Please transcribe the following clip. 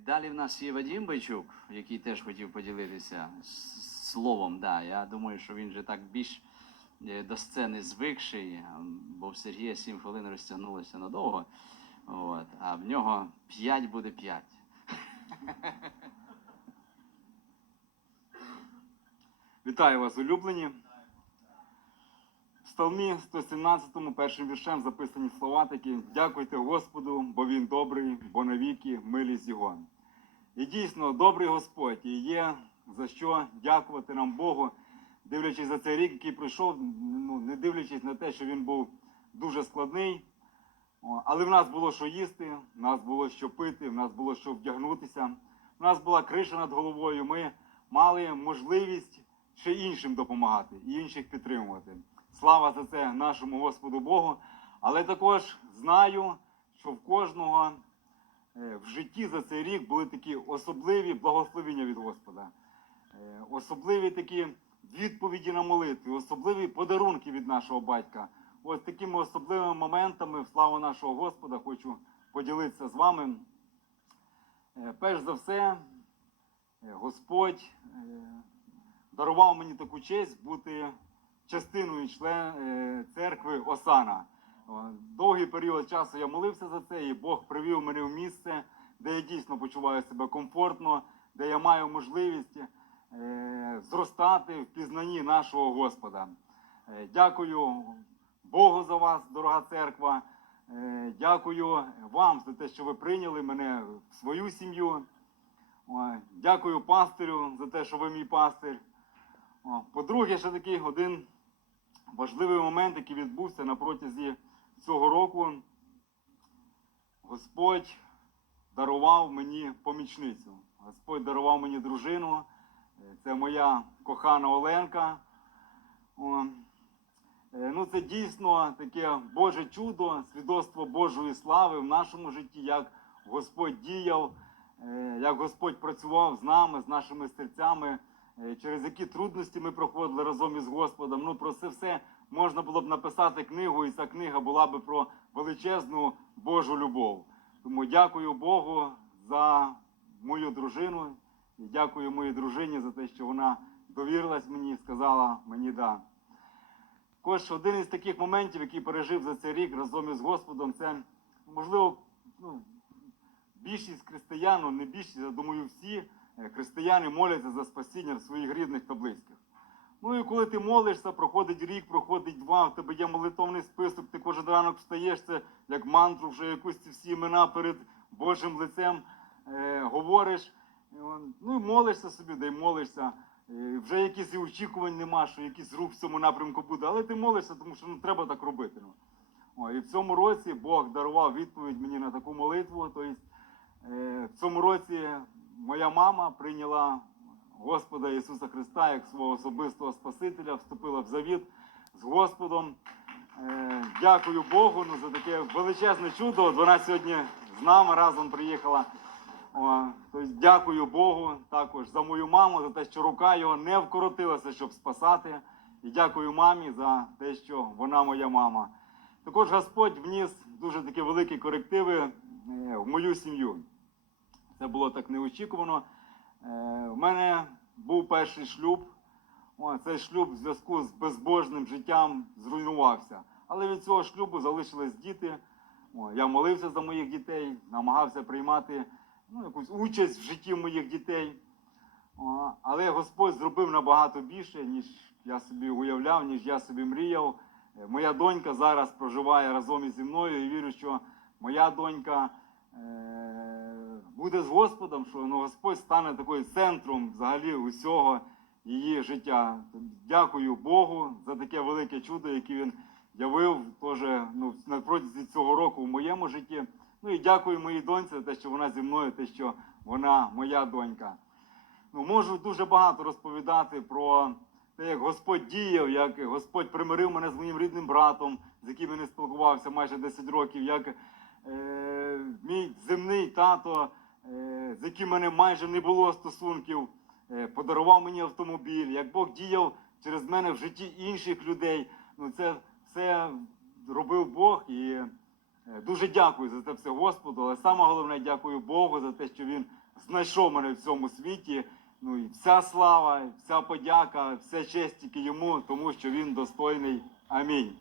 Далі в нас є Вадим Байчук, який теж хотів поділитися словом. Да, я думаю, що він же так більш е, до сцени звикший, бо в Сергія 7 хвилин розтягнулося надовго. От, а в нього 5 буде 5. Вітаю вас, улюблені. Псалмі 117 першим віршем записані слова такі: Дякуйте Господу, бо Він добрий, бо навіки милість Його. І дійсно, добрий Господь, і є за що дякувати нам Богу, дивлячись за цей рік, який пройшов, ну, не дивлячись на те, що він був дуже складний. Але в нас було що їсти, в нас було що пити, в нас було що вдягнутися, в нас була криша над головою. Ми мали можливість ще іншим допомагати і інших підтримувати. Слава за це нашому Господу Богу. Але також знаю, що в кожного е, в житті за цей рік були такі особливі благословення від Господа, Е, особливі такі відповіді на молитви, особливі подарунки від нашого батька. Ось такими особливими моментами в славу нашого Господа хочу поділитися з вами. Е, Перш за все, Господь дарував мені таку честь бути частиною член е, церкви Осана. Довгий період часу я молився за це, і Бог привів мене в місце, де я дійсно почуваю себе комфортно, де я маю можливість е, зростати в пізнанні нашого Господа. Е, Дякую Богу за вас, дорога церква. Дякую вам за те, що ви прийняли мене в свою сім'ю. Дякую пастирю за те, що ви мій пастир. По-друге, ще такий один важливий момент, який відбувся на протязі цього року. Господь дарував мені помічницю. Господь дарував мені дружину. Це моя кохана Оленка. Е, Ну, це дійсно таке Боже чудо, свідоцтво Божої слави в нашому житті, як Господь діяв, е, як Господь працював з нами, з нашими серцями, через які трудності ми проходили разом із Господом. Ну, про це все можна було б написати книгу, і ця книга була б про величезну Божу любов. Тому дякую Богу за мою дружину і дякую моїй дружині за те, що вона довірилась мені і сказала мені да. Також один із таких моментів, який пережив за цей рік разом із Господом, це можливо, ну, більшість християн, ну, не більшість, я думаю, всі е, християни моляться за спасіння своїх рідних та близьких. Ну і коли ти молишся, проходить рік, проходить два, в тебе є молитовний список, ти кожен ранок встаєш, це як мантру, вже якусь ці всі імена перед Божим лицем е, говориш. Ну і молишся собі, да молишся. Е, Вже якісь і очікувань нема, що якийсь рух в цьому напрямку буде, але ти молишся, тому що ну, треба так робити. Ну. О, і в цьому році Бог дарував відповідь мені на таку молитву. Тобто, е, в цьому році моя мама прийняла Господа Ісуса Христа як свого особистого Спасителя, вступила в завіт з Господом. Е, дякую Богу ну, за таке величезне чудо. От Вона сьогодні з нами разом приїхала. О, тобто, дякую Богу також за мою маму, за те, що рука його не вкоротилася, щоб спасати. І дякую мамі за те, що вона моя мама. Також Господь вніс дуже такі великі корективи е, в мою сім'ю. Це було так неочікувано. Е, В мене був перший шлюб. Цей шлюб в зв'язку з безбожним життям зруйнувався. Але від цього шлюбу залишились діти. Я молився за моїх дітей, намагався приймати ну, якусь участь в житті моїх дітей. Але Господь зробив набагато більше, ніж я собі уявляв, ніж я собі мріяв. Е, Моя донька зараз проживає разом із мною і вірю, що моя донька е, буде з Господом, що ну, Господь стане такою центром взагалі усього її життя. Дякую Богу за таке велике чудо, яке він явив теж ну, протязі цього року в моєму житті. Ну і дякую моїй доньці за те, що вона зі мною, те, що вона моя донька. Ну, можу дуже багато розповідати про те, як Господь діяв, як Господь примирив мене з моїм рідним братом, з яким я не спілкувався майже 10 років, як е, мій земний тато, з яким мене майже не було стосунків, е, подарував мені автомобіль, як Бог діяв через мене в житті інших людей. Ну, це все робив Бог і е, дуже дякую за це все Господу. Але саме головне дякую Богу за те, що Він знайшов мене в цьому світі. Ну і вся слава, вся подяка, вся честь тільки йому, тому що він достойний. Амінь.